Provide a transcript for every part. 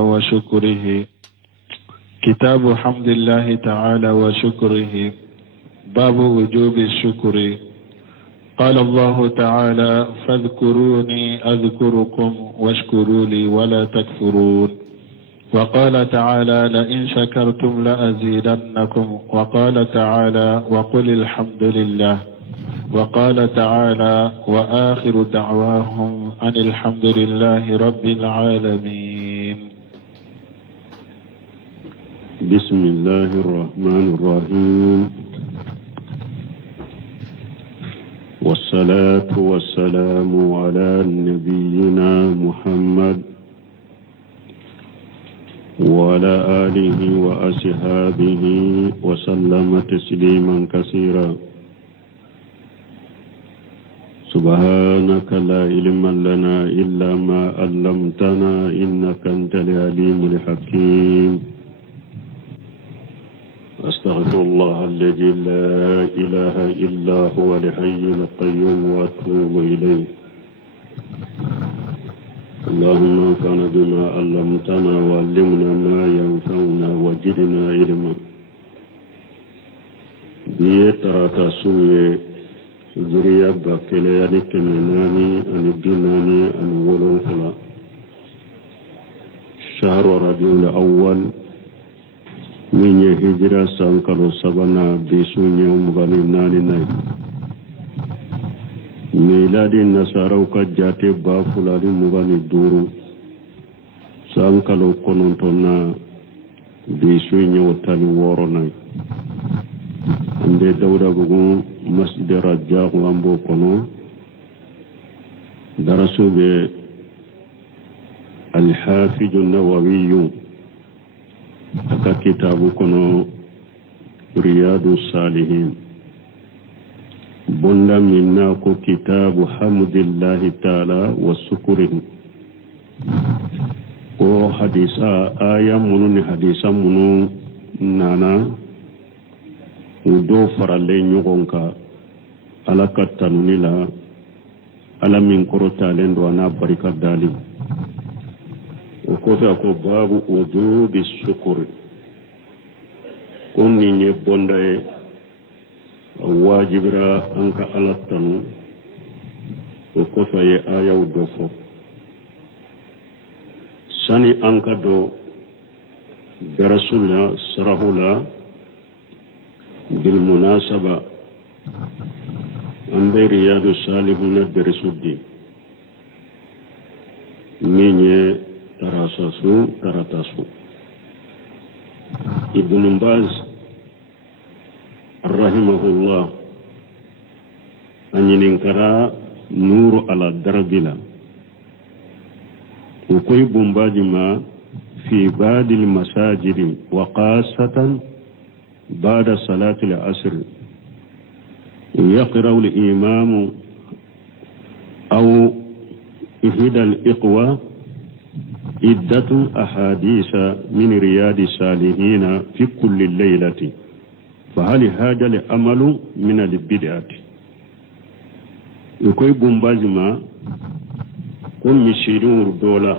وشكره. كتاب حمد الله تعالى وشكره. باب وجوب الشكر. قال الله تعالى: فاذكروني أذكركم واشكروا لي ولا تكفرون. وقال تعالى: لئن شكرتم لأزيدنكم. وقال تعالى: وقل الحمد لله. وقال تعالى: وآخر دعواهم أن الحمد لله رب العالمين. بسم الله الرحمن الرحيم، والصلاة والسلام على نبينا محمد وعلى آله وأصحابه وسلم تسليما كثيرا. سبحانك لا علم لنا إلا ما علمتنا إنك أنت العليم الحكيم. أستغفر الله الذي لا إله إلا هو الحي القيوم وأتوب إليه. اللهم انفعنا بما علمتنا وعلمنا ما ينفعنا وزدنا علما. بيتراتا سوي ذريا بكلياني كمناني أن الديناني أن ولون فلا. شهر ربيع الأول من هجرة سانكالو سبنا بسوني ومغني ناني ناي. ميلادي النصارى وكجاتي بافولاري مغني دورو سانكالو كونونتونا بسوني وتاني وورو ناي. عند دورة بغون مسجد رجاق وامبو كونو درسوا بالحافظ النووي aka kitabu kono riyadu salihin bonda minna ko kitabu hamdillahi ta'ala wa sukurihi ko hadisa aya munu ni hadisa munu nana udo farale nyogonka alaka tanunila ala min korota lendo ana barika dali kofa ko babu wujubi shukri kunni ne bondaye wajibra anka alattanu kofa ye ayaw dofo sani anka do darasula sarahula bil munasaba ande riyadu salihuna darisuddi minye taratasu Ibn Baz rahimahullah anyininkara nuru ala darbila ukoy bumbaji ma fi badil masajidi wa qasatan ba'da salati al-asr yaqra al-imam aw ihda al-iqwa عدة أحاديث من رياض الصالحين في كل الليلة فهل هذا الأمل من البدعة يكوي بومبازما كون مشيرون دولا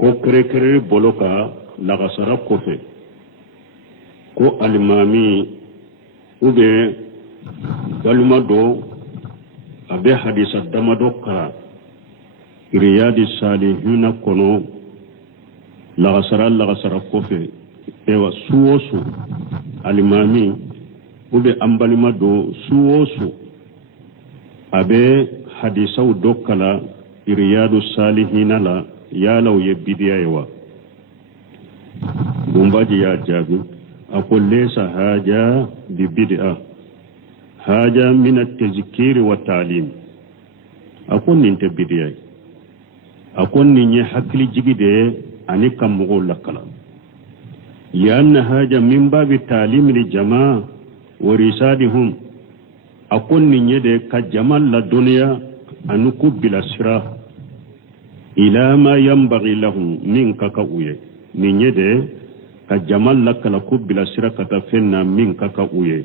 كو كريكري بولوكا لغسر كوفي كو المامي وبي بالما دو أبي حديث الدمدو كرا riyadi salihina kono lagasara kofe ewa suwosu alimami ube ambalima do suwosu abe hadisaw dokkala riyadu salihina la yalaw ye bidiya ewa bumbaji ya jabi aqul laysa haja bi bid'a haja min at-tazkir wa ta'lim akon ninte bidiya akon ni hakli jigide ani kammo lakala yanna haja min babi talim li jamaa wa risadihum akon ni nyede ka jamal la dunya anuku bila sira ila ma yanbaghi lahum min kaka uye ni nyede ka jamal lakala ku bila sira kata fenna min kaka uye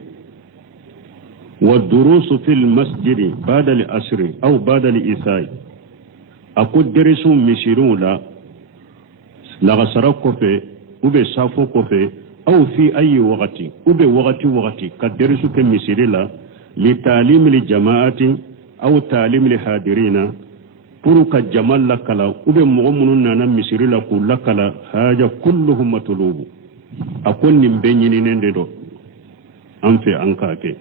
والدروس في المسجد بعد العصر أو بعد الإساء أكو درسوا مشيرون لا lagasara kofe ube safo kofe aw fi ayi waqti ube waqti ka derisu ke misiri la li talim li jamaati aw talim li hadirina pour ka jamal lakala ube mogo munun nana misiri la ku lakala haja kulluhum matlubu akon nimbe nyini nende do an fe an kake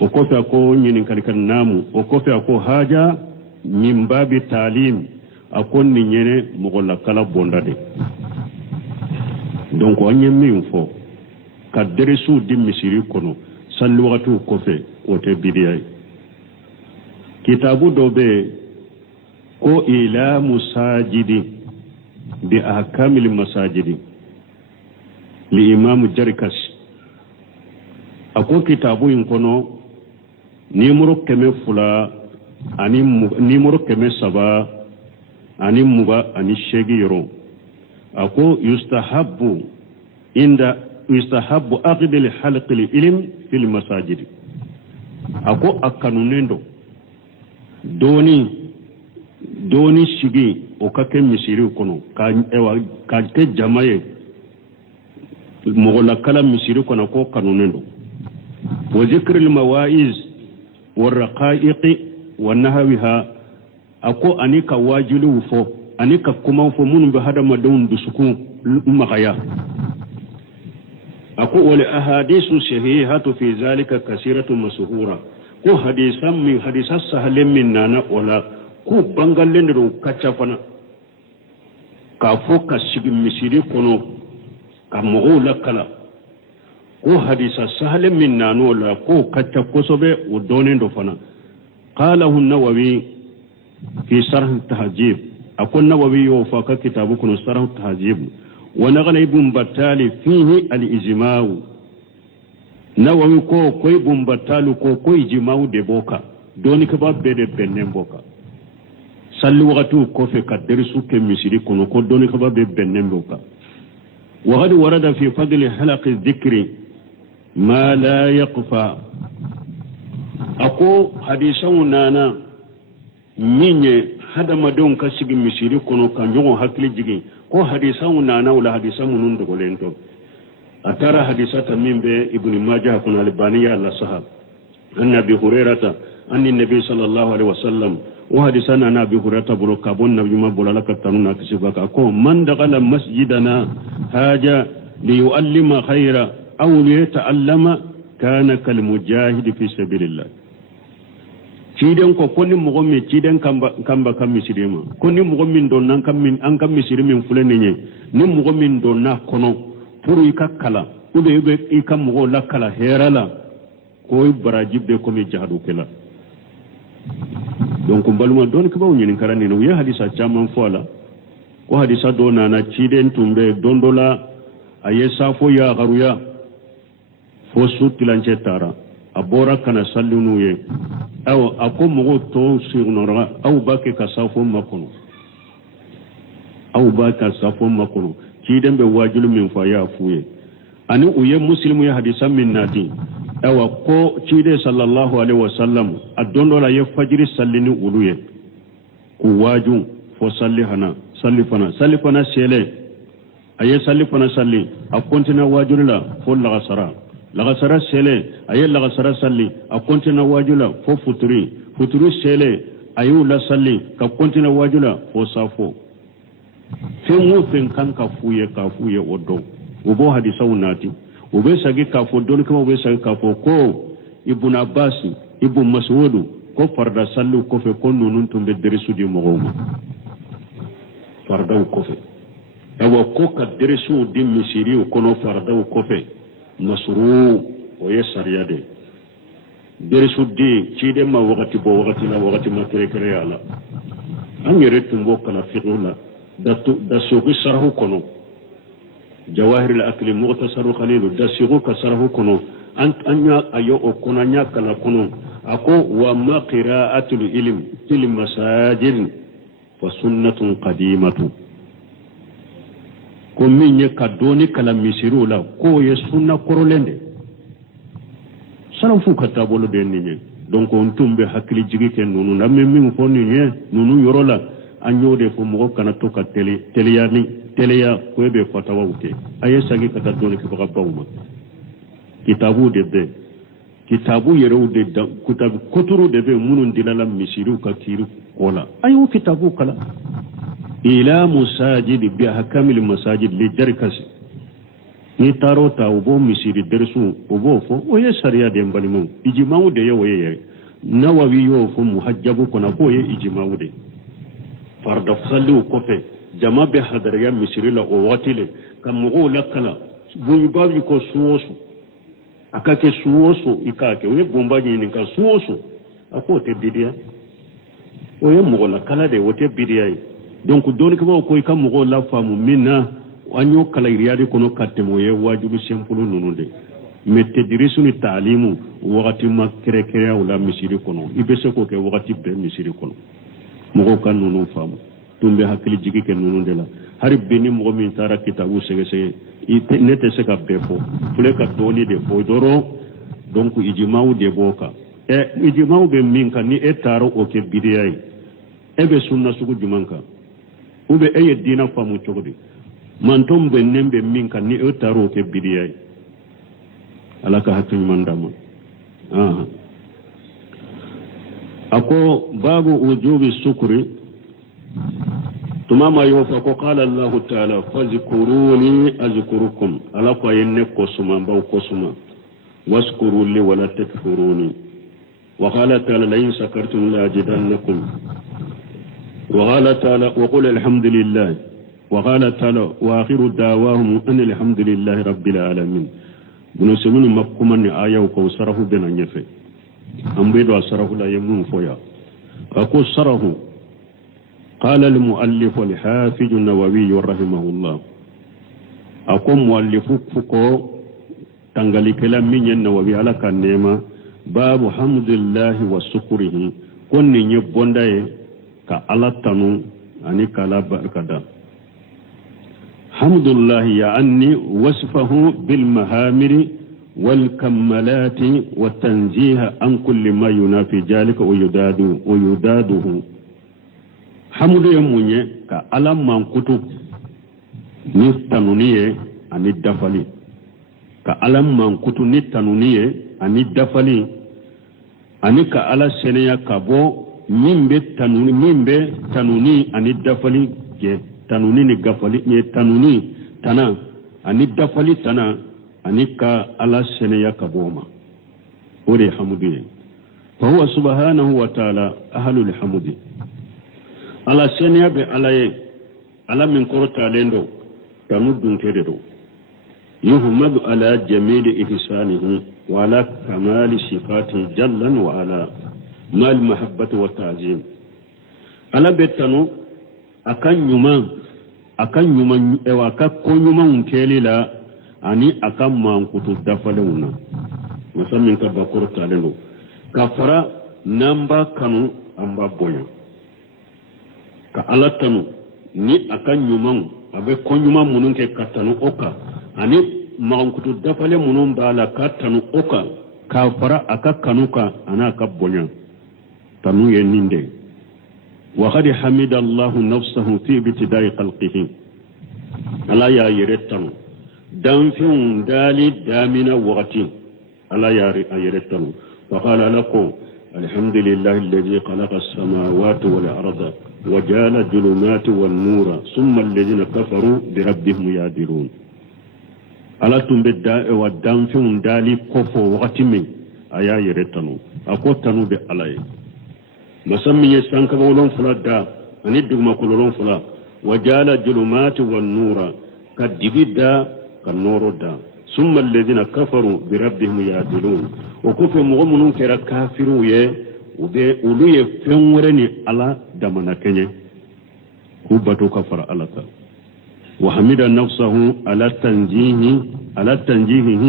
o kofe ko nyini kalikan namu o kofe ko haja min babi talim akon ni nyene mogo lakala bondade donc wanye min fo ka derisu di misiri kono salli wakatu kofe o te bidiyai kitabu dobe ko ila musajidi bi ahkamil masajidi li imam Jarikas ako kitabu in kono nimero keme fula ani nimero keme saba ani muga ani shegi yoro ako yustahabbu aqdil halqil ilm fil masajid ako akanunendo doni shigi o kake misiri kono ka ke jamaye mogola kala misiri kono ko kanunendo wa zikril mawaiz wa raqaiq wa nahwiha ako anika wajilu fo anika kuma fo munun be hada madawun dusuku magaya ako wal ahadithu sahihatu fi zalika kasiratu mashhura ko hadisa sahalen min nana wala ko bangallen do kacca fana ka fo ka sigi misiri kono ka mo lakala ko hadisa sahalen min nana wala ko kacca kosobe o donen do fana qalahu an-nawawi fi sharh at-tahjib akon nawawi yo fa ka kitabu kuno sharh at-tahjib wa naghala ibn batali fihi al-ijma'u nawawi ko koy ibn batalu ko koy ijma'u de boka doni ka babbe de benen boka salli waqtu ko fe ka derisu ke misiri kuno ko doni ka babbe benen boka wa qad warada fi fadl halaq adh-dhikri ma la yaqfa ako hadisan nana minye hada madon ka sigi misiri kono kan jogo hakli jigi ko hadisan nana wala hadisan munun do golento atara hadisata mimbe ibn majah kun albani ya la sahab annabi hurairata anni nabi sallallahu alaihi wasallam wa hadisana nabi hurairata bulu kabon nabi ma bulala ka tanuna kisibaka ko man dagala masjidana haja li yuallima khaira aw li yata'allama kana kal mujahid fi sabilillah ciden ko konni mo gomme ciden kamba kam misirima konni mo gommin don nan kam min an kam misirimin fulene nye ni mo gommin don na kono pour ikakala ube ikam mo la kala herala ko barajibe ko mi jahadu kala donc baluma don ko baw nyin karani no ya hadisa chaman fola ko hadisa do na ciden tumbe dondola ayesa fo ya garuya fo sutilanche tara abora kana sallunu ye aw ako mogo to sirnora aw bake ka safo makono ciden be wajilu min fa ya fuye ani uye muslimu ya hadisa min nati aw ko cide sallallahu alaihi wasallam adondo la ye fajiri sallini uluye ku waju fo sallihana sallifana sele aye sallifana salli akontina wajulula fo lagasara sele aye lagasara salli a kontina wajula fo futuri sele ayu la salli ka kontina wajula fo safo fen kan ka fuye odo ubo hadisa unati ube sagi ka fo don kuma ube sagi ka fo ko ibn abbas ibn mas'ud ko farda sallu ko fe ko nunun tumbe derisu di mogoma farda ko fe ewa ko ka derisu di misiri ko no farda ko fe nasru o yesariyade derisu di cide ma wakati ma kere ala an yere tumbo kala fiqula da suqi sarhu kono jawahir al-akli mughtasaru khalilu da suqu ka sarhu kono anya ayo o kono nya kala kono ako wa ma qira'atul ilm fil masajid fa sunnatun qadimatu ko minye kadoni kala misiru la ko ye sunna korolende sarafu katabolo de ninye donc on tumbe hakili jigi ken nunu na min fonni nye nunu yorola anyode fo mo kana to ka teliyani teleya ko be fatawawte aye sagi kata dole ke baka bawma kitabu de be kitabu yerew de kitabu kuturu de be munun dilala misiru ka kiru kola ayo kitabu kala ila musajid bi ahkamil masajid li jarkas ni taro ta ubo misiri dersu ubo fo o ye sharia de mbalimu ijma'u de ye nawawi yo fo muhajjabu kona ko ye ijma'u de farda sallu ko fe jama be hadariya misiri la o watile kam mo lakala bu babi ko suwosu akake suwosu ikake we bombaji ni ka suwosu akote bidia o ye mo la kala de wote bidia donc don ko ko ikam mo la famu minna anyo kala riyadi kono katemo ye wajibu sempulu nununde mette dirisuni taalimu wakati ma kere wala misiri kono ibese ko ke wakati be misiri kono mo kan nunu famu tumbe hakili jigi ke nununde la hari bini mo min tara kitabu sege nete se ka befo fule ka doni de fo doro donc ijimau de boka ijimau be min kan ni etaro o ke bidiyai ebe sunna sugu jumanka ube eye dina famu chogodi mantom be nembe min kan ni etaro ke bidiyai alaka hatin mandama ako babu wujubi sukri tumama yofa ko qala Allah ta'ala fazkuruni azkurukum alaka yenne kosuma baw kosuma waskuru li wala takfuruni wa qala ta'ala la in shakartum la azidannakum wa qala ta'ala wa qul alhamdulillah wa qala ta'ala wa akhiru da'wahum anil hamdulillahi rabbil alamin bunu semunu makuma ni ayaw ko sarahu bena nyefe ambe do sarahu la yemun foya ako sarahu qala al muallif wal hafiz an-nawawi rahimahullah ako muallifu fuko tangali kala min nawawi ala kanema babu hamdulillah wa shukrihi konni nyebondaye ka ala tanu ani kala barkada حمد الله يعني وصفه بالمهامر والكمالات والتنزيه عن كل ما ينافي ذلك ويداده حمد يمونye ka alam mankutu ni tanuniye ani dafali ka alam mankutu ni tanuniye ani dafali ani ka ala seneya kabo mimbe tanuni ani dafali ke tanuni ni gafali ni tanuni tana ani dafali tana ani ka ala seneya kaboma ore hamudi fa huwa subhanahu wa ta'ala ahlul hamdi ala seneya be ala min korta lendo tanu dunkede do yuhmadu ala jamili ihsanihi wa ala kamali sifatihi jallan wa ala mal mahabbati wa ta'zim ala betanu akan nyuma ewa ka ko nyuma unkelila ani akan mankutu dafaluna musamman ka bakoro talelo kafara namba kanu amba boya ka alatanu ni akan nyuma abe ko nyuma munun ke katanu oka ani mankutu dafale munun bala katanu oka kafara akakanuka ana ka boya tanu yeninde وقد حمد الله نفسه في ابتداء خلقه ألا يا يرتن دانفون دالي دامنا وقتي ألا يا يرتن وقال لكم الحمد لله الذي خلق السماوات والأرض وجعل الظلمات والنور ثم الذين كفروا بربهم يعدلون ألا تنبدا ودانفون دالي كفو وقتي من أيا يرتن أقوتنوا بألاي مسمي يسانك بولون فلا دا أندق ما كلون فلا وجعل الظلمات والنور كالدبدا كالنور دا ثم الذين كفروا بربهم يعدلون وكفر مغمنون كرا كافروا ولو يفنورني على دمنا كني كوباتو كفر على تا وحمد نفسه على تنزيهه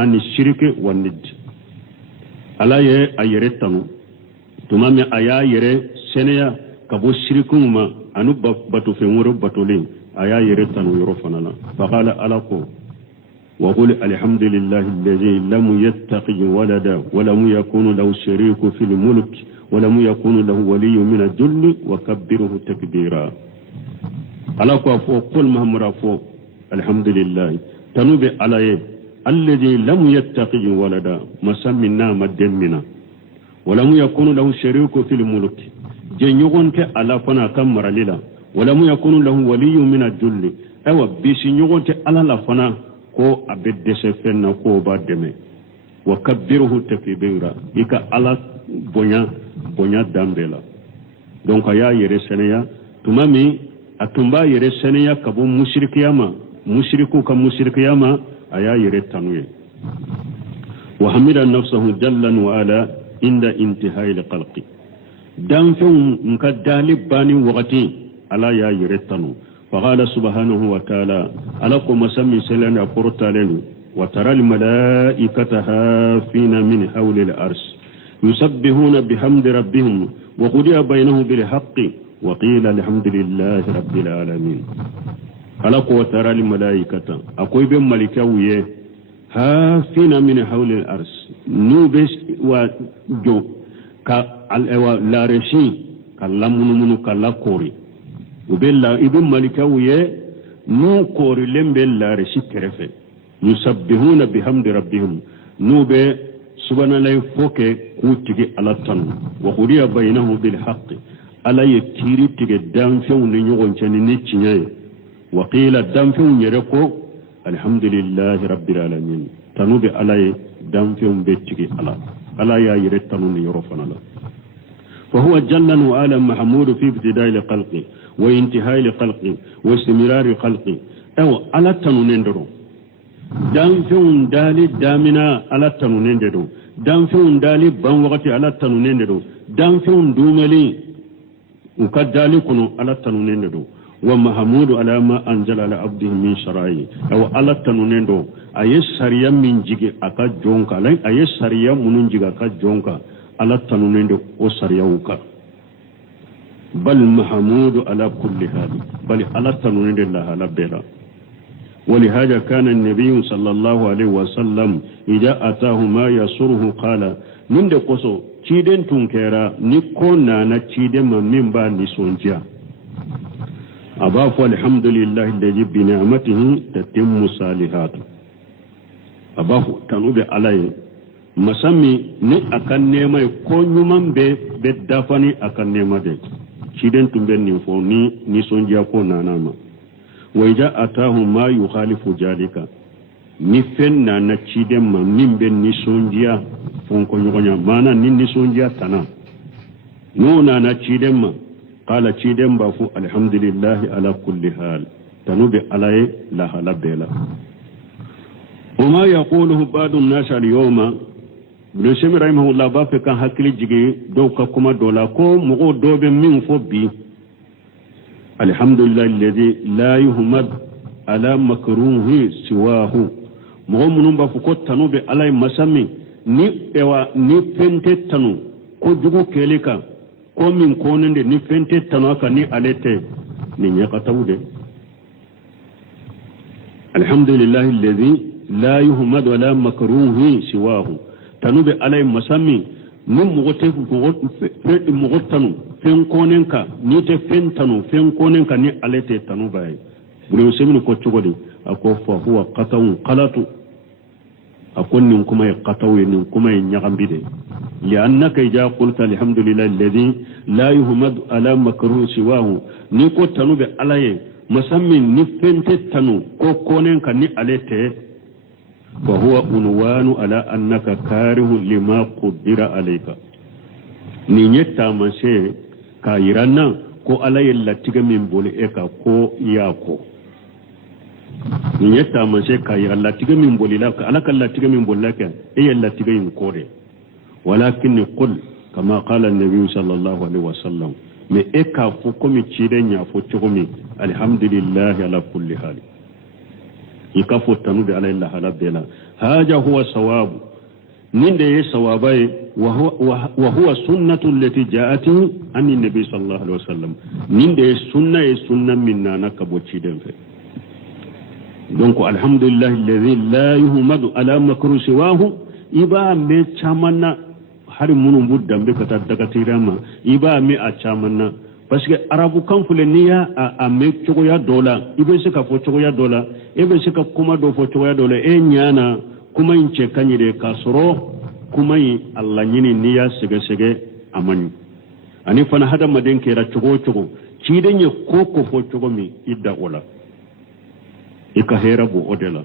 عن الشرك والند على يرتنو tumami aya yere seneya kabo shirikuma anu batu fenworo batolin aya yere tanu yoro fanana faqala alako wa qul alhamdulillahi alladhi lam yattaqi walada wa lam yakun lahu shariku fil mulk wa lam yakun lahu waliyyun min ad-dhull wa kabbiruhu takbira ala ko fo qul mahamura fo alhamdulillah tanube alaye alladhi lam yattaqi walada masamina mademmina ولم يكن له شريك في الملك جنيغون كي على فنا كم مرللا ولم يكن له ولي من الذل ايوا بيسنيغون كي على لا فنا كو ابد سفن كو بادمه وكبره تكبيرا يكا على بونيا دامبلا دونك يا يري سنيا تمامي atumba yere seneya kabo mushriku ka mushrikiyama aya yere tanwe wa hamida nafsuhu jalla wa ala inda intihai alqalqi dan fun nka dalibani waqti ala ya yere tanu faqala subhanahu wa ta'ala ala ko masami selana portalenu wa tara al malaikata hafina min hawli al arsh yusabbihuna bihamdi rabbihim wa qudiya bainahum bil haqqi وقيل الحمد لله رب العالمين على قوة الملائكة أقول بهم ملكوية هافين من حول الأرض نوبس وجو كالارشي كاللامنمن كاللاكوري وبلا ابن ملكوية نو كوري لمبه لارشي كرفه يسبحون بحمد ربهم نوبه سبحان الله فوكي كوتيجي على التن وقضي بينه بالحق ala ye kiri tige danfew ni ɲɔgɔn cɛ ni tiɲɛ ye wa qila danfew yɛrɛ ko alhamdulillahi rabbil alamin tanu bɛ ala ye danfew bɛ tige ala y'a yɛrɛ tanu ni yɔrɔ fana la fa huwa jallan wa ala mahmud fi ibtida'i khalqi wa intihai khalqi wa istimrar khalqi aw ala tanu nen do danfew dali damina ala tanu nen do danfew dali ban wakati ala tanu nen do danfew dumeli ukadali kuno ala tanunendo wa mahmudu ala ma anzala ala abdihi min shara'i aw ala tanunendo ayes sariya min jige aka jonka lai ayes sariya munun jiga aka jonka ala tanunendo o sariya uka bal mahmudu ala kulli hal bal ala tanunendo la hala bela ولهذا كان النبي صلى الله عليه وسلم إذا أتاه ما يسره قال من دقصو ciden tunkera ni ko nana ciden ma min ba ni sonjiya aba fa alhamdulillah alladhi bi ni'matihi tatimmu salihatu aba tanube alai masami ni akan nema ko nyuman be dafani akan nema de ciden tumbe ni fo ni sonjiya ko nana ma wa ija atahu ma yukhalifu jalika ni fenna na ciden ma min be ni sonjiya fonko nyogonya mana ni sonjiya tana nona na ciden ma qala ciden ba fu alhamdulillah ala kulli hal tanube alaye la hala bela وما يقوله بعض الناس اليوم بلسم رحمه الله بافي كان حكلي جيجي دوكا كما دولا كو مغو دوب من فوبي الحمد لله الذي لا يهمد على مكروه سواه مغو منون بافو كو تنوب على مسامي ni fente tanu ko jugu kelika ko min konende ni fente tanu aka ni alete ni nyaka tawde alhamdulillahi alladhi la yuhmadu ala makruhi siwahu tanube alay masami num mogote mogotanu fen konenka ni te fen tanu fen konenka ni alete tanu bay bulu semini ko cogodi ako fa huwa qatawun qalatu akon nin kuma ya qatawe nin kuma ya nyagambide li annaka ja qulta alhamdulillahi alladhi la yuhmadu ala makruhi siwahu ni ko tanube alaye masami ni fente tanu ko konenka ni alete وهو عنوان على أنك كاره لما قدر عليك نيتا ماشي كايرانا كو على يلاتيغا من بولي إيكا كو ياكو نيتا ماشي كايرانا لاتيغا من بولي لك على كالاتيغا من بولي لك إيه اللاتيغا ينكوري ولكن قل كما قال النبي صلى الله عليه وسلم مي إيكا فوكومي تشيرين فوكومي الحمد لله على كل حال يكفو التنوب على الله ربنا هذا هو صواب نندي صوابي وهو سنة التي جاءت عن النبي صلى الله عليه وسلم نندي سنة مننا نكبو تشيدن في دونك الحمد لله الذي لا يهمد على مكروه سواه إبا مي تشامنا hari munun buddan be kata daga tirama iba mi a chamana parce que arabu kan fule niya a me cogoya dola ibe se ka fo cogoya dola ebe se ka kuma do fo cogoya dola e nyana kuma in ce kanyire ka soro kuma yi Allah nyini niya sege sege amani ani fana hada maden kera cogo cogo ci denye koko fo cogo mi idda wala ika hera bu odela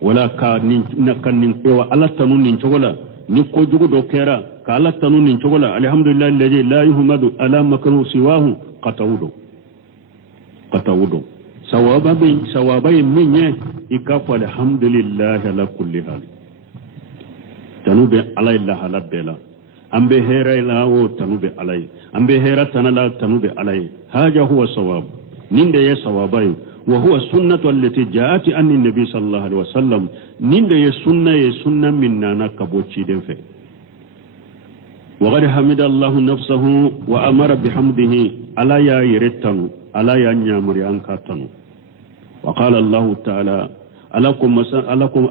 wala ka nin na kan nin pewa Allah tanu nin cogola ni ko jugo do kera ka Allah tanu nin cogola alhamdulillah alladhi la yuhmadu ala makru siwahu qatawudo sawabai minye ikafu alhamdulillah ala kulli hal tanube alay la halabela ambe hera ila o tanube alay ambe hera tanala tanube alay haja huwa sawab ninde ya sawabai wa huwa sunnatu allati ja'at an nabi sallallahu alaihi wasallam ninde ya sunna minna nakabochi denfe wa qad hamidallahu nafsuhu wa amara bihamdihi ala ya yiritanu ala ya nyamuri ankatanu wa qala allah ta'ala alakum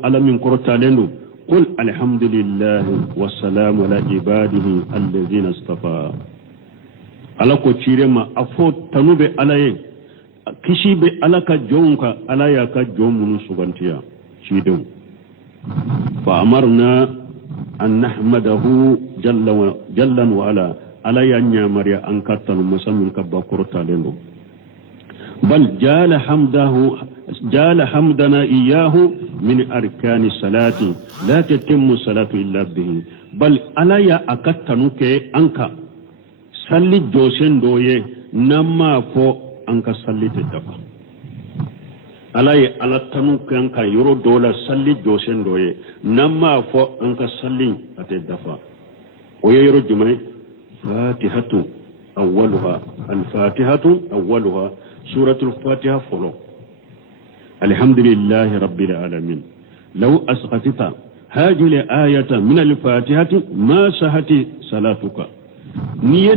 alamin qurtalenu qul alhamdulillahi wassalamu ala ibadihi alladhina istafa alako cirema afo tanube alaye kishibe alaka jonka alaya ka jomunu sugantiya cidew fa amarna an nahmadahu jalla wa ala alaya nyamariya ankatanu musammin kabba qurtalenu bal jala hamdana iyahu min arkani salati la tatimmu salatu illa bihi bal alaya akattanuke anka salli josen doye namma fo anka salli te dafa alaya alattanuke anka yoro dola salli josen doye namma fo anka salli ate dafa oye yoro jumay fatihatu awwaluha al-fatihatu awwaluha suratul fatiha folo alhamdulillahi rabbil alamin law asqatita هذه الآية من الفاتحة ما سهت صلاتك ني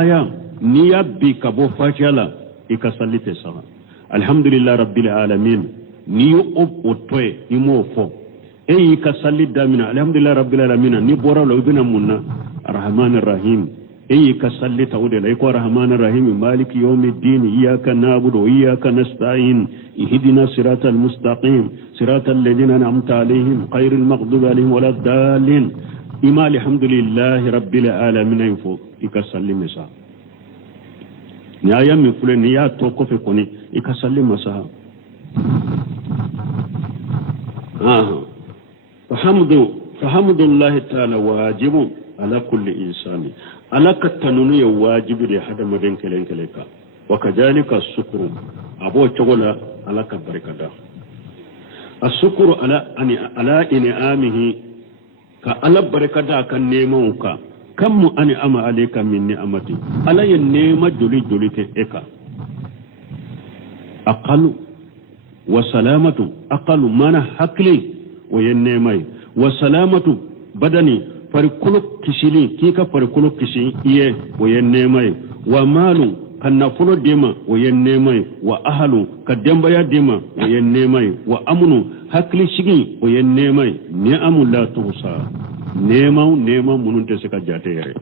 آية ني بك بو فاتحة إكسلت سوا الحمد لله رب العالمين ني أب أطوي يموفو أي إكسلت دامنا الحمد لله رب العالمين ني بورا لو بنا منا الرحمن الرحيم أي إكسلت أودي لأيكو الرحمن الرحيم مالك يوم الدين إياك نعبد وإياك نستعين اهدنا صراط المستقيم صراط الذين أنعمت عليهم غير المغضوب عليهم ولا الضالين إما الحمد لله رب العالمين يفو إكسلم مسا نيا من فلان نيا توقف كوني إكسلم مسا فحمد الله تعالى واجب على كل إنسان على كتنوني واجب لحد مدين كلين كليكا وكذلك الشكر أبو تقول على كبركة الشكر على إنعامه كعلى بركة كنيموك كم أنعم عليك من نعمتي على النعمة جلي تأكا أقل وسلامة أقل من حقلي وينمي وسلامة بدني فريقلو كشيلي كيكا فريقلو كشي إيه وينمي ومال كنافلو ديما وينمي وأهلو كدنبايا ديما وينمي وأمنو حقلي شيغي وينمي نعم لا تحصى نعم منون تسكا جاتيري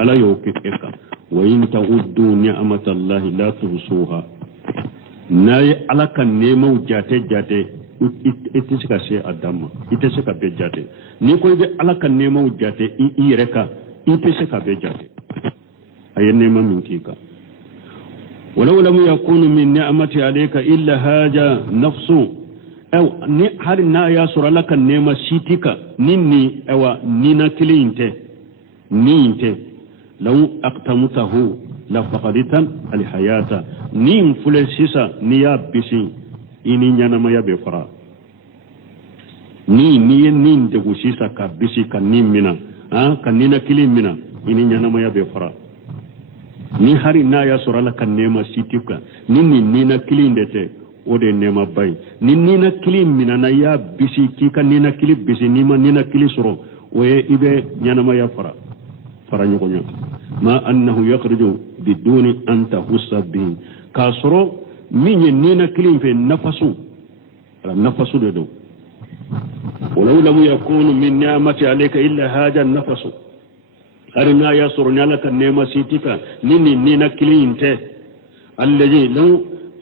ألا يوكي إكا وإن تعدوا نعمة الله لا تحصوها ناي ألا كان نعم جاتي ite sika se adama ite sika be jate ni ko be ala kan nema jate i reka ite sika be jate ayen nema min kika walau lam yakunu min ni'mati alayka illa haja nafsu aw ni har na ya sura laka nema sitika ninni awa nina kilinte ninte law aqtamutahu la faqaditan al hayata nin fule sisa niya bisi ini nyana maya be fara ni de gusisa ka bisi kan nimina kan nina kilimina ini nyana maya be fara ni hari na ya surala kan nema sitika ni nina kilindete ode nema bay ni nina kilimina na ya bisi ki kan nina kilib bisi nima nina kilisuro oye ibe nyana maya fara nyokonya ma annahu yakhruju biduni anta husabi kasro minye nina kilim fe nafasu de do ولو لم يكون من نعمة عليك إلا هذا النفس arina ya sornya la kan nema sitika nini nina kilinte allazi law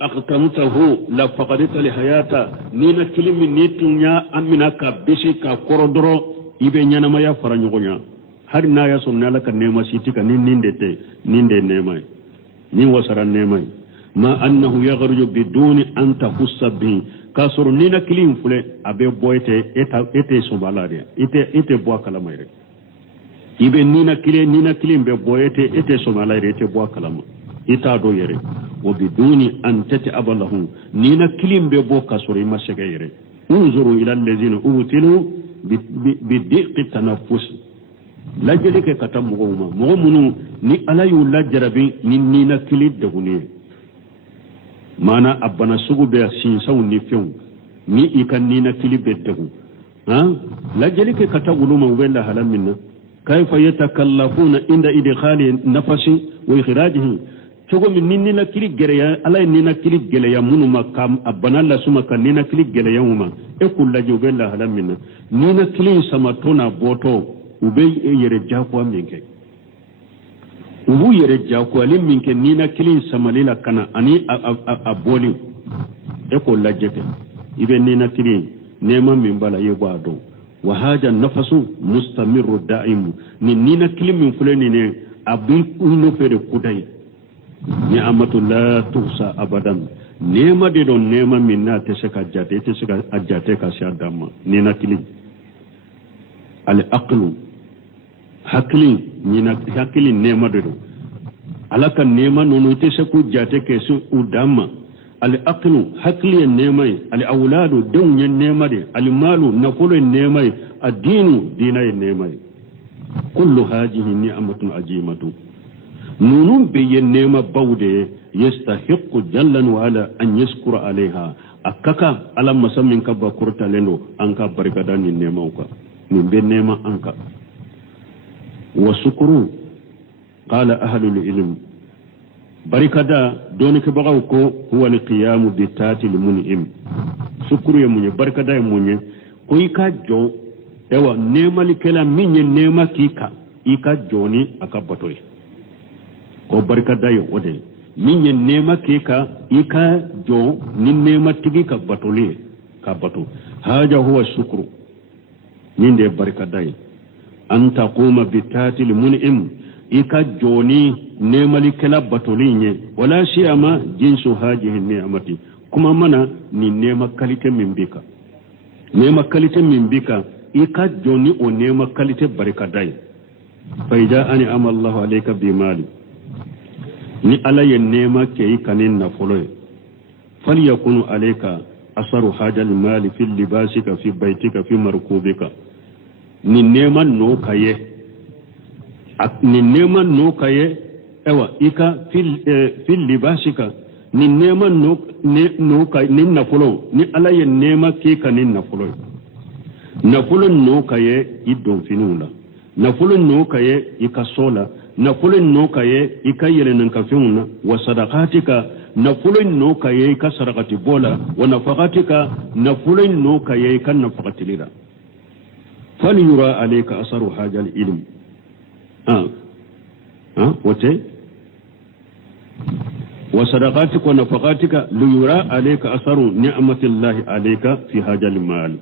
aqtamtahu la faqadta li hayata nina kilimi nitunya amina ka bisi ka korodoro ibe nyana maya faranyonya harina ya sornya la kan nema sitika ninde nema ni wasara nema ma annahu yaghruju biduni an tahussa bi kasoro nina kilim fule abe boyte ete sobalade ete bo kala mayre ibe nina kilim be boyte ete sobalade ete bo kala ma ita do yere wa biduni an tati abalahu nina kilim be bo kasoro masega yere unzuru ila allazina utilu bidiqi tanaffus lajelike katamu mo munu ni alayu lajrabi nina kilid de huni mana abana sugu be sin sawu ni fion ni ikan ni na kilibe tagu la jalike kata uluma wala halaminna kayfa yatakallafuna inda idkhali nafasi wa ikhrajihi togo min ni na kili gereya ala ni na kili geleya munu makam abana la suma kan ni na kili geleya uma e kulla jobella halaminna ni na kili sama tona boto ube yere jakwa minke ubu yere jakwa minke ni na kili sama lela kana ani aboli e kulla jeke ibe nina kiri nema min bala yebo ado wa haja nafasu mustamirru da'im ni nina kili min fulani ne abin kuno fere kudai ni amatu la tuhsa abadan nema de don nema min na te saka ajate ka sha damma nina kili al aqlu hakli nina hakli nema de do alaka nema nono te saku jate ke su udama al aqlu hakli nemai al auladu dunya nemai al malu naqulu nemai ad-dinu dinai nemai kullu hadhihi ni'matun ajimatu nunun bi nema bawde yastahiqu jallan wa ala an yaskura alaiha akaka alam masamin ka bakurta lendo anka barkada ni nema uka ni be nema anka wa shukru qala ahlul ilm barikada doni ke bagaw ko huwa al-qiyam bi tatil mun'im shukru ya munye barikada ya munye ko ika jo ewa nema likela minye nema kika ika joni akabatoy ko barikada yo wode minye nema kika ika jo ni nema tigi ka batoli ka batu haja huwa shukru ninde barikada an taquma bi tatil mun'im ika joni nemali kala batolinye wala shiyama jinsu hajihi ni'amati kuma mana ni nema kalite mimbika ika joni o nema kalite barikadai faida ani amallahu alayka bimali ni ala ye nema ke ikanin na foloy falyakunu alayka asaru hajal mali fi libasika fi baitika fi markubika ni nema no kaye ni nema no kaye ewa ika fil libasika ni nema no ka ni nafulo ni ala ye nema kika ni nafulo no kaye idon finula nafulo no kaye ika sola nafulo no kaye ika yele nan kafuna wa sadaqatika nafulo no kaye ika sadaqati bola wa nafaqatika nafulo no kaye ika nafaqati lira fal yura alayka asaru hajal ilm wote وصدقاتك ونفقاتك ليرى عليك أثر نعمة الله عليك في هذا المال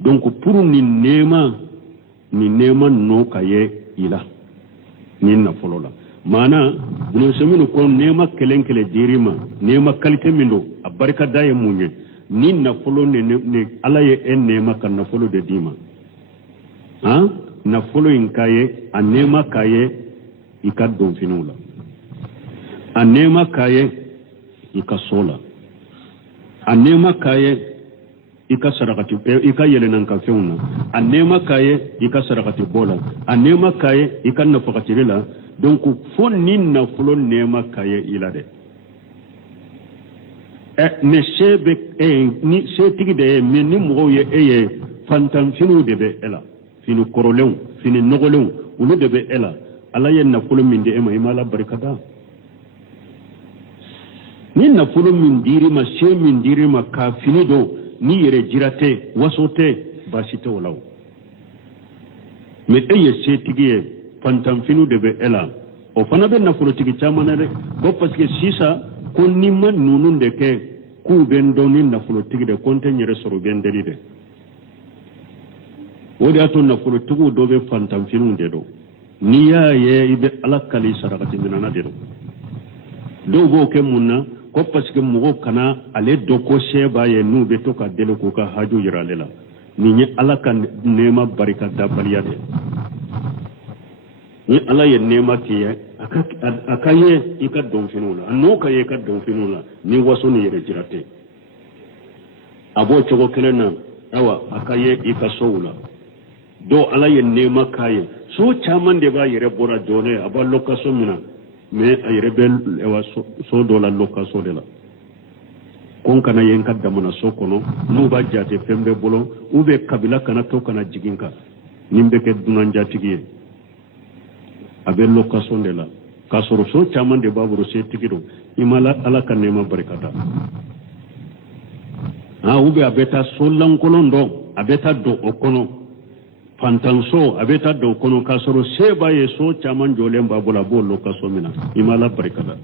donc pour ni nema noka ye ila ni na folola mana buno semino ko nema kelenkele dirima nema kalite mindo abarka daye munye ni na folo ne ala ye en nema kan na folo de dima na folo in kaye anema kaye ikadon finula anema kaye ikasola anema kaye ikasarakati ikayele nan kafeuna anema kaye ikasarakati bola anema kaye ikanna fakatirila donc fon ninna fulo nema kaye ilade ne shebe ni setigi de men ni mo ye fantan finu de be ela finu korolew finu nogolew ulu de be ela ala yenna fulo min de ema imala barkada ni na fulo min dirima she min dirima ka fini do ni yere jirate wasote basite walaw me eye se tigiye fantanfinu de be ela o fana be nafolotigi caman de ko parce que sisa ko ni man nunun de ke ku ben doni nafolotigi de konte nyere soro ben deli de o de ato nafolotigu do be fantanfinu de do ni ya ye ibe alakali sarakati minana de do bo ke munna ko parce que mugo kana ale do ko sheba ye nu be to ka dele ko ka haju yirale la ni ni alaka nema barika da baliya de ni ala ye nema tiye akaye ika don finula anno ka ye ka don finula ni waso ni yere jirate abo chogo kelena awa akaye ika soula do ala ye nema kaye so chaman de ba yere bora jone aba lokaso mina me ayere bel ewa so do la lokaso de la kon kana yen ka damana so kono nu ba jate fembe bolo ube kabila kana to kana jiginka nimbe ke dunan jatigiye abe lokaso de la kasoro so chaman de baburo se tigido imala ala kan nema barkata ube abeta so lankolondo abeta do okono fantanso abeta do kono kasoro seba ye so chaman jole mbabula bo lokaso mina imala barkata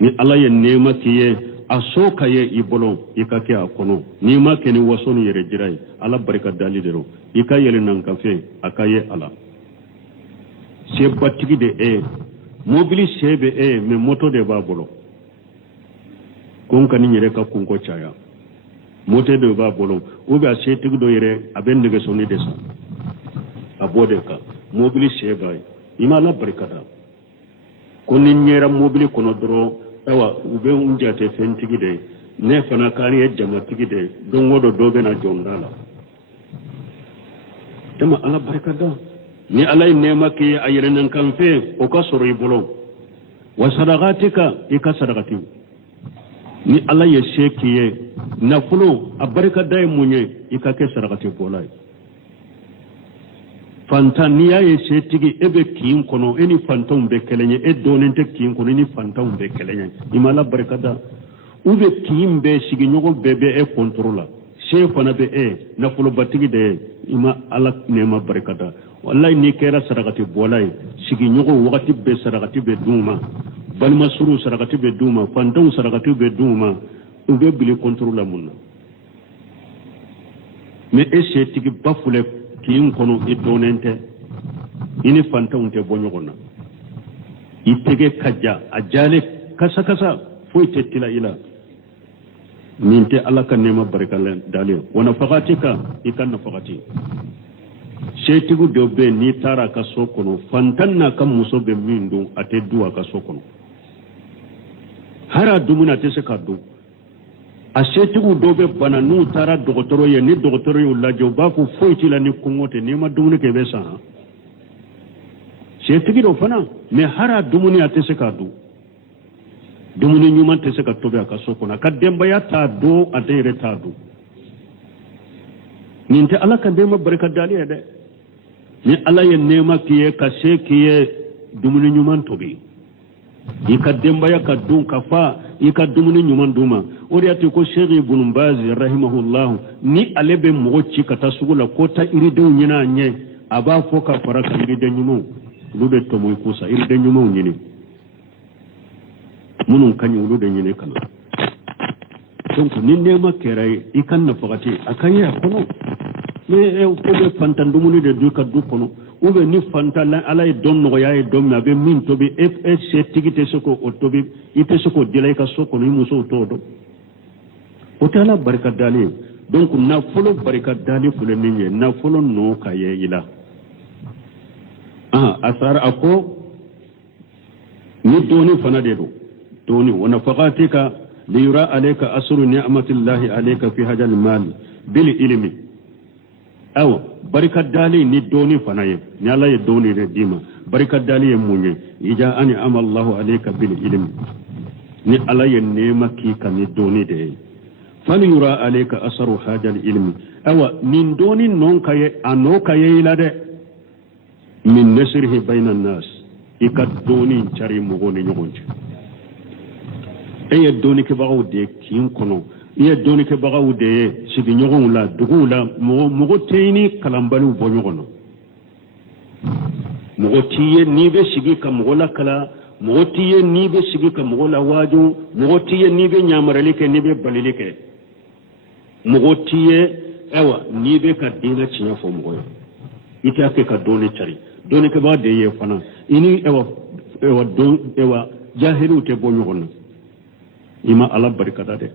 ni ala ye nema kiye asoka ye ibolo ikake akono ni ma keni wasoni yere jirai ala barka dalidero ikayele nan kafe akaye ala seba tigi de mobili sebe me moto de babolo kon kan yere ka kunko chaya moto de babolo ube a se tigi do yere aben de soni desa abode ka mobili seba imala barkata koni nyera mobili kono dro awa ube unjate fentigi de ne fana kani e jamatigi de dongodo dobe na jondala dama ala barkada ni alay nema ki ayrenan kanfe o ka soro ibolo wa sadaqatika ika sadaqati ni ala ye shekiye na fulo abarkada e munye ika ke sadaqati bolay fantania ye setigi ebe kiin kono eni fantom be kelenye e donente kiin kono eni fantom be kelenye imala barkada ube kiin be sigi nyogo bebe e controla shefana be na fulo batigi de ima ala nema barkada wallahi ni kera sarakati bolay sigi nyogo wakati be sarakati be duma balma suru sarakati be duma fantom sarakati be duma ube bili controla munna me e setigi bafule kiin kono idonente ini fanta unte bonyogona itege kajja ajale kasa kasa foi tetila ila minte alla kan nema barkal dalil wana faqatika ikan nafaqati shetigu dobe ni tara ka sokono fantanna kam musobe mindu ate duwa ka sokono hara dumuna tese kaddu a setigu dobe bana nu tara dogotoro ye ni dogotoro ye lajo ba ko foyti la ni kungote ni ma dumuni ke be sa setigi do fana me hara dumuni atese ka du dumuni nyuma tese ka tobe aka sokona ka demba ya ta do adere ta du ninte ala ka dema barka dali de ni ala ye nema kiye ka se kiye dumuni nyuma tobi ika demba ya ka dun ka fa ika dumuni nyuma duma oriati ko Sheikh Ibn Baz rahimahullah ni alebe mochi kata sugula kota iride nyina nye aba foka faraka iride nyumo lube to moy kusa iride nyumo nyini munun kanyu lube nyine kala donc ni nema keray ikan na fakati akaya kono me ko be fantandumuni de du ka du kono ube ni fantala ala e don no yaay dom na be min to be fs tigite soko o to be ite soko dilay ka soko ni muso to do o tala barka dali donc na folo barka dali fule ninye na folo no kaye ila asar ako ni doni fana de do doni wa nafaqatika li yura alayka asru ni'matillahi alayka fi hajal mal bil ilmi aw barka dali ni doni fana ye ni ala ye doni de dima barka dali ye munye ija ani amallahu alayka bil ilmi ni ala ye nema ki kan ni doni de fal yura alayka asru hajal ilmi aw min doni non kaye ano kaye ila de min nasrihi bayna nas ikat doni chari mugoni nyogonti eye doni ke bawo de kin kono iye doni ke bawo de sigi nyogon la dugu la mugo teyni kalambalu bo nyogono mogotiye ni be sigi ka mogola kala mogotiye ni be sigi ka mogola waju mogotiye ni be nyamaralike ni be balilike mogotiye ewa ni be ka dina cinya fo mogoyo ita ke ka doni cari doni ke ba de ye fana ini ewa don ewa jahilu te bonyogona ima ala barkada de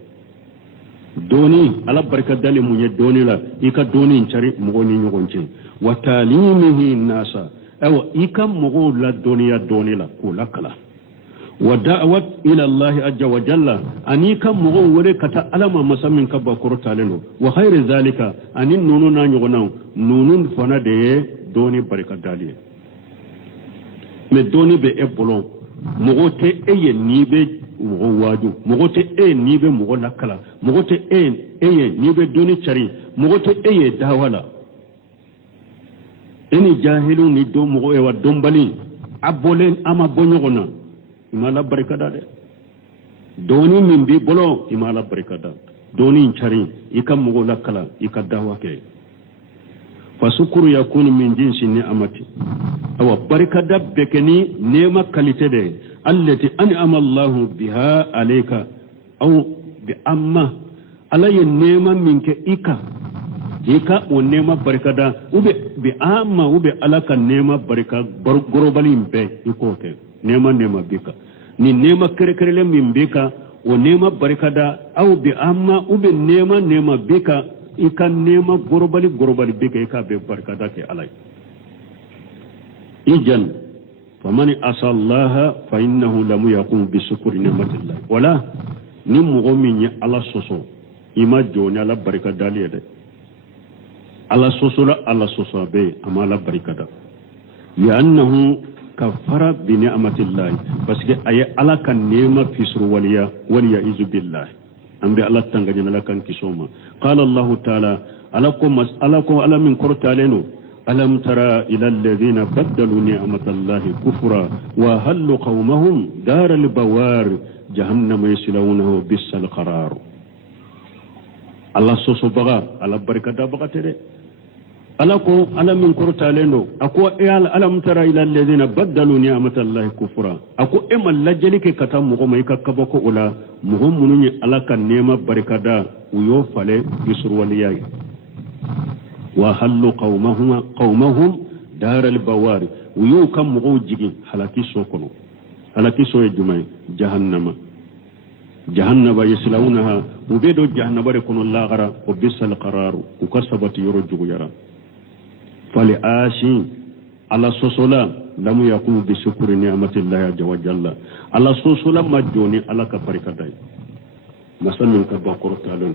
doni ala barkada le munye doni la ika doni cari mogoni nyogonce wa talimihi nasa ewa ika mogo la doniya doni la kula kala wa da'wat ila Allah azza wa jalla anika mogo wore kata alama masamin ka bakoro taleno wa khairu zalika anin nunu na nyogona nunun fana de doni barkadali me doni be ebolon mogo te eye ni be mogo waju mogo te ni be mogo lakala mogo te eye ni be doni cari mogo te eye dawala eni jahilu ni do mogo ewa dombali abolen ama bonyogona imala barkada de doni min bi bolo imala barkada doni cari ikam mogo lakala ikadawa ke fasukuru yakunu min jinsi ni'amati awa barkada bekeni nema kalite de allati an'ama Allahu biha alayka aw bi amma alaye nema minke ika o nema barkada ube bi amma ube alaka nema barka gorobali mbe ikoke nema bika ni nema kere min bika o nema barkada aw bi amma ube nema bika ika nema gorobali bika ika be barkada ke alay ijan famani asallaha fa innahu lam yaqum bi shukri ni'matillah wala ni mogo min ye ala soso ima joni ala barkada le de ala soso be ama ala barkada ya annahu kafara bi ni'matillah parce que ay ala kan nema fisru waliya izu billah ambe ala tanganya ala kan kisoma qala allah ta'ala ala min qurtalenu ألم ترى إلى الذين بدلوا نعمة الله كفرا وهلوا قومهم دار البوار جهنم يصلونه بئس القرار الله سوسو بغا على بركة بغا تري ألا من كرتا لندو أكو ألم ترى إلى الذين بدلوا نعمة الله كفرا أكو إما لجلك كتام مغميك كبكو أولا مغم مني ألا كان نعمة بركة ويوفالي يسر ولياي وحلوا قومهم دار البوار ويوكم مغوجي حلاكي سوكنو حلاكي سو الجمعي جهنم يسلونها وبيدو جهنم يكون اللاغرة وبس القرار وكسبت يرجو يرى فلآشي على سوسولا لم يقوم بشكر نعمة الله عز وجل على سوسولا مجوني على كبركة مثلا من كبكور تعالى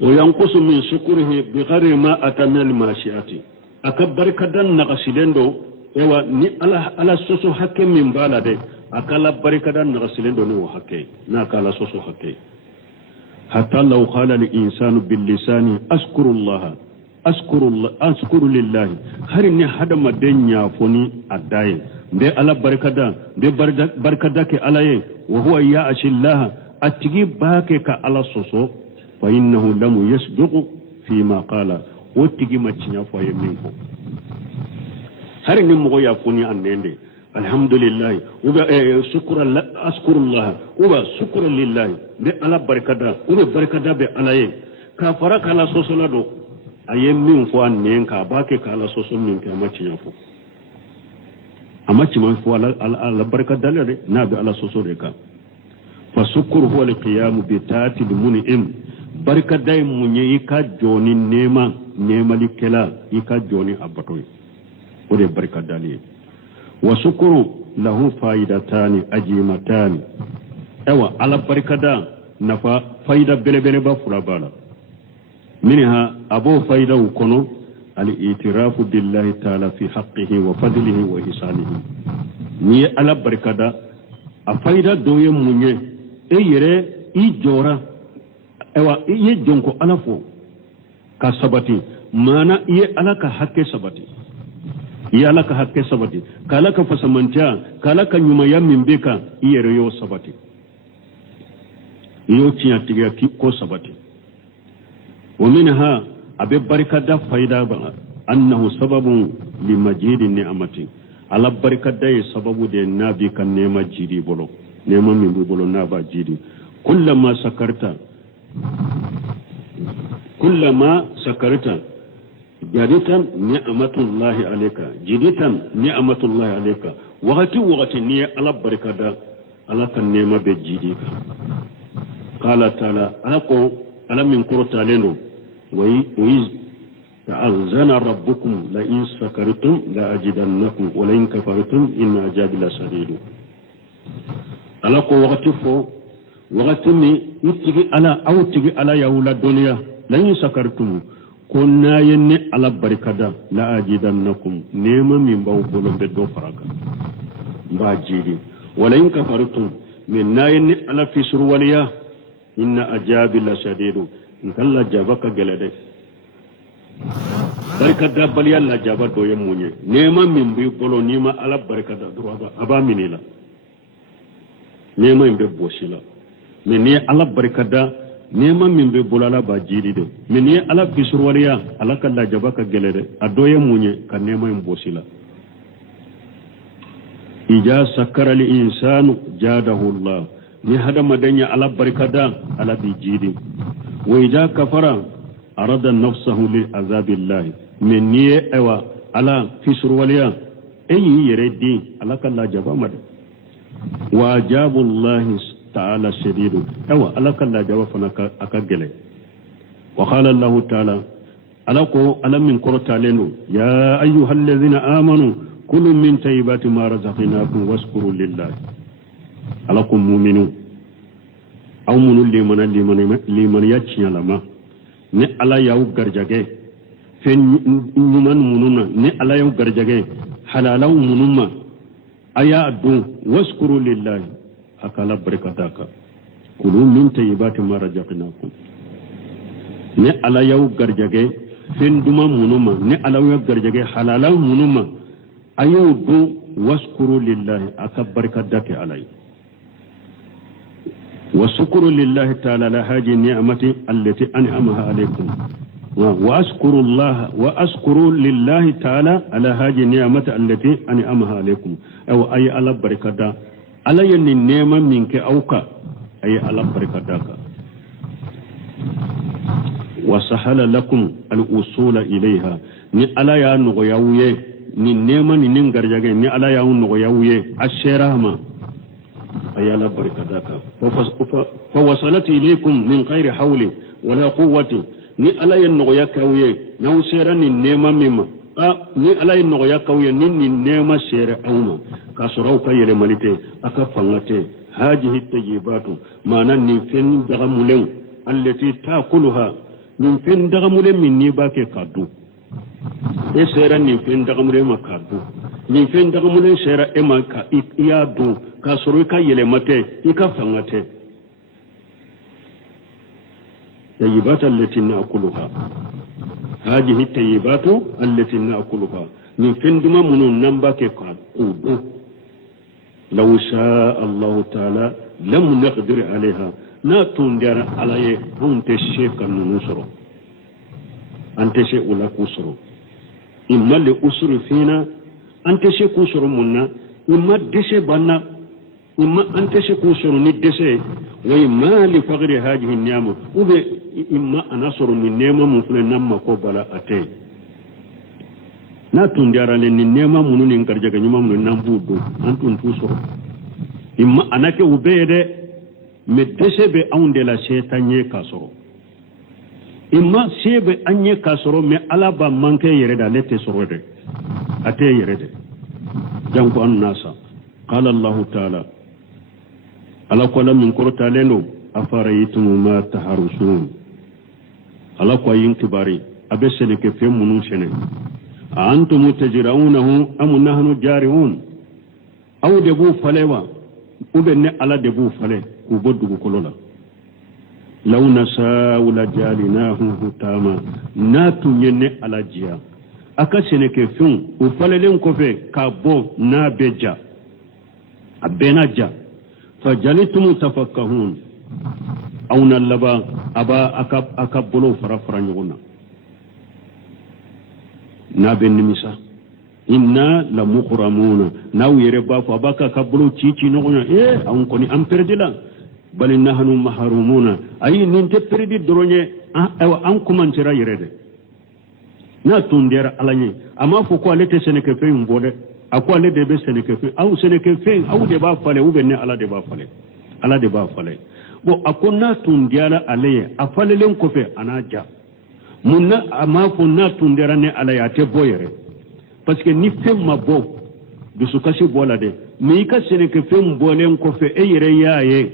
وينقص من شكره بغير ما أتى من الماشيات أكبر كدن نغسلندو ewa ni ala soso hakke min bala de akala barikadan nagasilendo ni wa hakke na kala soso hakke hatta law qala al insanu bil lisani ashkuru lillahi hari ni hadama denya foni adaye be ala barikada be barikada ke alaye wa huwa ya ashillah atigi bake ka ala soso fa innahu lam yasduqu fima qala otigi machinya fo yeminko hari ni mo ya foni andende alhamdulillah uba shukran ashkurullah uba shukran lillahi be ala barikada uba barikada be alaye ka fara kala sosola do ayemmin fo annen ka bake kala soso min ka machinya fo amachi man fo ala barikada le na be ala soso de ka fa shukru huwa alqiyam bi taati almun'im barikada munye ka joni nema likela ika joni abatoy ode barikadali wa shukru lahu faidatani ajimatani ewa ala barikada nafa faida bele ba fulabala minha abu faida ukono al-i'tirafu billahi ta'ala fi haqqihi wa fadlihi wa ihsanihi ni ala barikada a faida doye munye yere i jora ewa iye jonko ala fo ka sabati mana iye ala ka hakke sabati yala ka hakke sabati kala ka fasamanta kala ka nyuma ya mimbeka iyere yo sabati yo tiya tiga ko sabati wa minha abe barikada faida ba annahu sababun limajidi ni'amati ala barkada ye sababu de nabi kan nema jiri bolo nema min bu bolo naba jiri kullama sakarta jaditan ni'matullahi alayka jiditan ni'matullahi alayka wakati ni ala barkada ala kan nema be jiri qala ta'ala alako ala min qurta leno wa ta'azzana rabbukum la in sakartum la ajidannakum wa la in kafartum inna azabi la shadid alako wakati ni itigi ala yawla dunya la in sakartum kunna yanni ala barkada la ajidannakum nema min baw bolo be do faraka ba jiri wa la in kafartum min nayanni ala fisr waliya inna ajabi la shadid nkalla jabaka gelade barkada bal yalla jaba do yemunye nema min bi bolo nima ala barkada droga aba minila nema imbe bosila meni ala barkada nema min be bolo ala ba jiri de meni ala fisur waliya ala kala jabaka gelede ado yemunye kan nema im bosila ija sakara li insanu jadahu allah ni hada madanya ala barkada ala bi jiri wa ija kafara arada nafsahu li azabillahi min niye ewa ala fisur waliya eyi yeredi ala kala jaba mad wa ajabullahi ta'ala shadidu ewa ala kala jaba fana aka gele wa qala allah ta'ala alako alam min qurta lenu ya ayyuhalladhina amanu kulu min tayyibati ma razaqnakum washkuru lillahi alakum mu'minun aw munul liman yachiya lama ne ala yaw garjage fen ñuman mununa ne ala yaw garjage halalaw munuma aya adu waskuru lillahi akala barakataka kulu min tayyibati ma razaqnakum ne ala yaw garjage fen duma munuma ne ala yaw garjage halalaw munuma ayo du waskuru lillahi akabarakataka alai وشكر لله تعالى على هذه النعمة التي أنعمها عليكم وأشكر لله تعالى على هذه النعمة التي أنعمها عليكم أو أي على بركة على ين النعمة منك أوكا أي على بركتك وسهل لكم الوصول إليها ni ala ya nogoyawuye ni nema ni ningarjage ni ala ya nogoyawuye asherama ayala barakataka fa wasalat ilaykum min ghairi hawli wala quwwati ni ala ya nogoyakawuye na usera ni nema mima ni ala ya nogoyakawuye ni nema shere awma kasoro ka yele malite aka fangate hajihi tajibatu maana ni fen daga mulen allati taakuluha ni fen daga mulen min ni bake kadu e sera ni fen daga mulen makadu ni fen daga mulen sera e maka iya do kasoro ka yele mate ika fangate tajibatu allati naakuluha hajihi tajibatu allati naakuluha ni fen duma munun nambake kadu لو شاء الله تعالى لم نقدر عليها ناتون دار عليه أنت الشيء كان نصره أنت شيء ولا كسره إما لأسر فينا أنت شيء كسر منا إما دشة بنا إما أنت شيء كسر ندشة وإما لفقر هذه النعمة إما أنصر من نعمة مفلنا ما قبل أتي na tunjara le ni nema munu ni ngarjaga nyuma munu nambudu antun fusoro imma anake ubede me desebe aunde la shetanye kasoro imma sebe anye kasoro me alaba manke yereda lete sorode ate yerede janko annasa qala allah ta'ala ala qala min qurta leno afaraytum ma taharusun ala ko yinkibari abesene ke fe munu sene أنتم تجرؤونه أم نحن جارئون أو دبو فلوا وبن على دبو فلوا وبدو كلولا لو نشاء لجعلناه حطاما ناتو يني على جيا akasene ke fun o falelen ko fe ka bo na beja abenaja fajalitum tafakkahun aw nalaba aba akabolo farafara nyuna na ben nimisa inna la mukhramuna naw yere ba fa baka kabulu cici no ngonya an koni am perdila bal nahnu mahrumuna ay nin te perdi doroñe an kumantira yere de na tundera alanye ama fo ko alete seneke fe mbode ako ale de be seneke fe aw seneke fe aw de ba fale ou be ne ala de ba fale bo akonna tundiala alaye afalelen ko fe anaja munna ama fo na tundera ne ala ya te boyere parce que ni fe mabo du sukasi bola de mi ka seneke fe mbolen ko fe e yere yaaye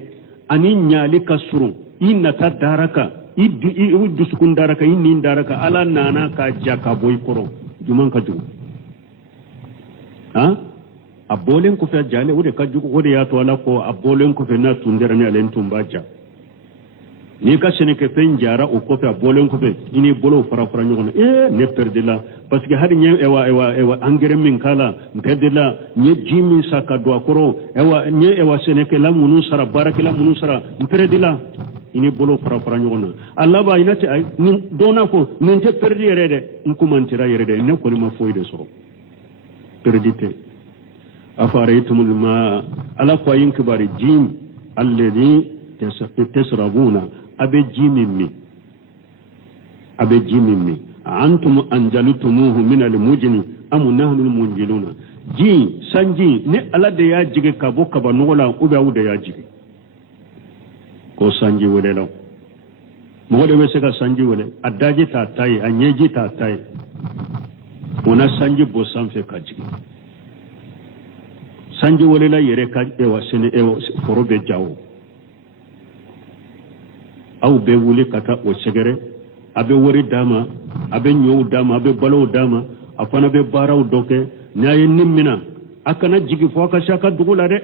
ani nyaali kasuru inna ta daraka iddi uddu sukun daraka inni daraka ala nana ka jaka boy koro juman ka jugu ha abolen ko fe jale wode ka jugu wode ya to ala ko abolen ko fe na tundera ne alen tumbaja ni ka seneke fe njara o ko fe abolen ko fe ini bolo fara nyono ne perdela parce que hadi nye ewa angere min kala mpedela nye jimi saka do akoro ewa seneke la munu sara baraki la munu sara mpedela ini bolo fara nyona Allah ba inati ay dona ko nte perdi yerede nkumantira yerede ne ko ma foyde so perdite afaraytumul ma ala ko yin kibari jim alladhi tasrabuna abe jimimi antum anjaltumuhu min almujni am nahnu almunjiluna ji sanji ne ala de ya jige kabo kaba nola ube awde ya jige ko sanji wele law mo de wese ka sanji wele adaji ta tai anyeji ta tai ona sanji bo sanfe ka jige sanji wele la yere ka ewa sene ewa forobe jawo aw be wuli kata o segere abe wori dama abe nyow dama abe balo dama afana be baraw doke nyaye nimmina akana jigi fo ka shaka dugula de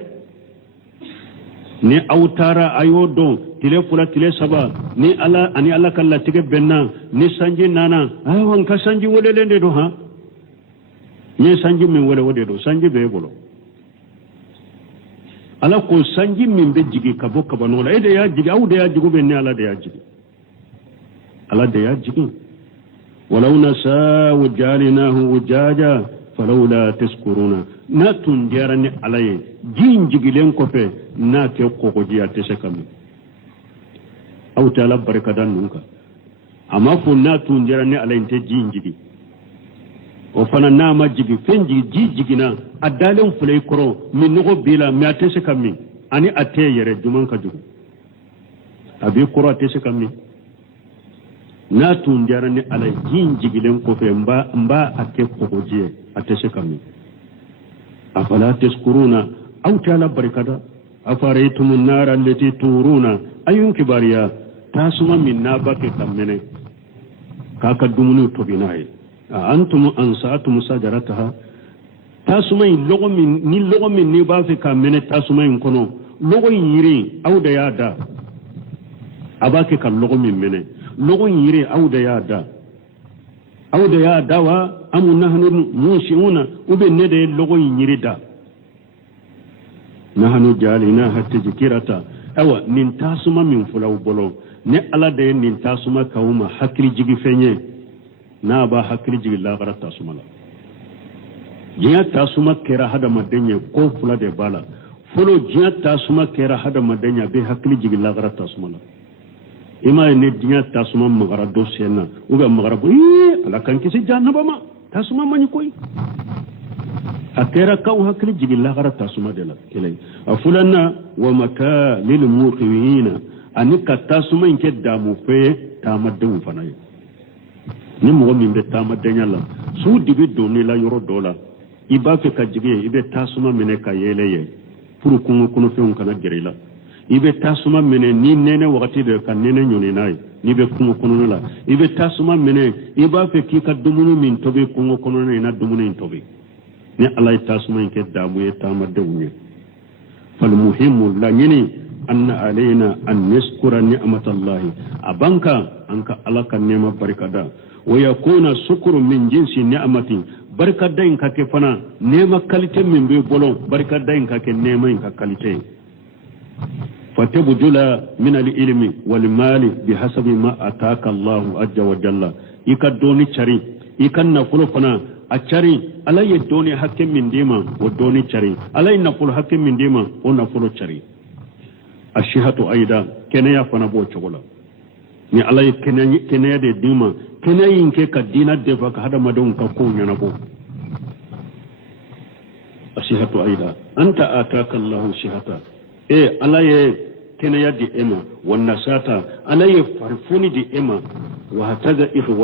ni awtara ayo don tile fula tile saba ni ala ani ala kala tige benna ni sanji nana awan ka sanji wole lende do ha ni sanji min wole wode do sanji be bolo ala ko sanji min be jigi kabo kabano la ede ya jigi awde ya jigu be ni ala de ya jigi ala de ya jigi ولو نشاء وجعلناه وجاجا فلولا تشكرون ناتون جارني عليه جين جيلين كوفي ناتي كوكو جيا تشكامي او تعالى بركه دانونكا اما فو ناتون جارني عليه انت جين جيدي وفنا ناما جيجي فنجي جيجينا ادالون فلي كرو من نغو بلا ما تشكامي اني اتي يره جمان كجو ابي كرو تشكامي na tun jara ni ala jin jigilen ko fe mba ake kokoje atese kami afala taskuruna aw ta'ala barikada afaraytum an-nar allati turuna ayun kibariya tasuma minna bake kamene kaka dumunu to binaye antum ansatum sajarataha tasuma logo min ni ba fe kamene tasuma in kono logo yiri aw da yada abake kan logo min mene logon yire awda ya dawa amu nahnu mushiuna ube nede logon yire da nahnu jalina hatta zikirata awa nin tasuma min fulaw bolo ne ala de nin tasuma kawuma hakri jigi fenye na ba hakri jigi la bara tasuma la jiya tasuma kera hada madenye ko fula de bala fulo jiya tasuma kera hada madenya be hakri jigi la bara tasuma la ima ne dinya tasuma magara do sena uga magara bo ala kan kisi jannaba ma tasuma mani koy akera kaw hakli jigilla gara tasuma de la kelay afulana wa maka lil muqwina anika tasuma inke damu fe tamaddu fanaye ni mo mi be tamadde nyala su dibi do ni la yoro dola iba fe ka jige ibe tasuma mene ka yeleye pour kuno fe on kana gerila ibe tasuma mene ni nene wakati de kan nene nyoni nay ni be kungo kono la ibe tasuma mene iba fe ki ka dumunu min tobe kungo kono na dumunu in tobe ni allah tasuma ke damu e tamadde wonye fal muhimmu la nyini anna alaina an nashkura ni'matallahi abanka anka alaka nema barkada wa yakuna shukru min jinsi ni'mati barkada in ka ke fana nema kalite min be bolon barkada in ka ke nema in ka kalite فتبذل من العلم والمال بحسب ما أتاك الله عز وجل يكدوني شري يكن فلو فنا a cari ala ye doni hakke min dima o doni cari ala ye nafolo hakke min dima o nafolo cari ashihatu aida keneya fana b'o cogo la ni ala ye keneya de dima keneya yin ke ka dina defa ka hadamadenw ka kow ɲɛnabɔ ashihatu aida anta ataka allahu shihata ala ye keneya di ema wa nasata ala ye farfoni di ema wa hataga ikhwan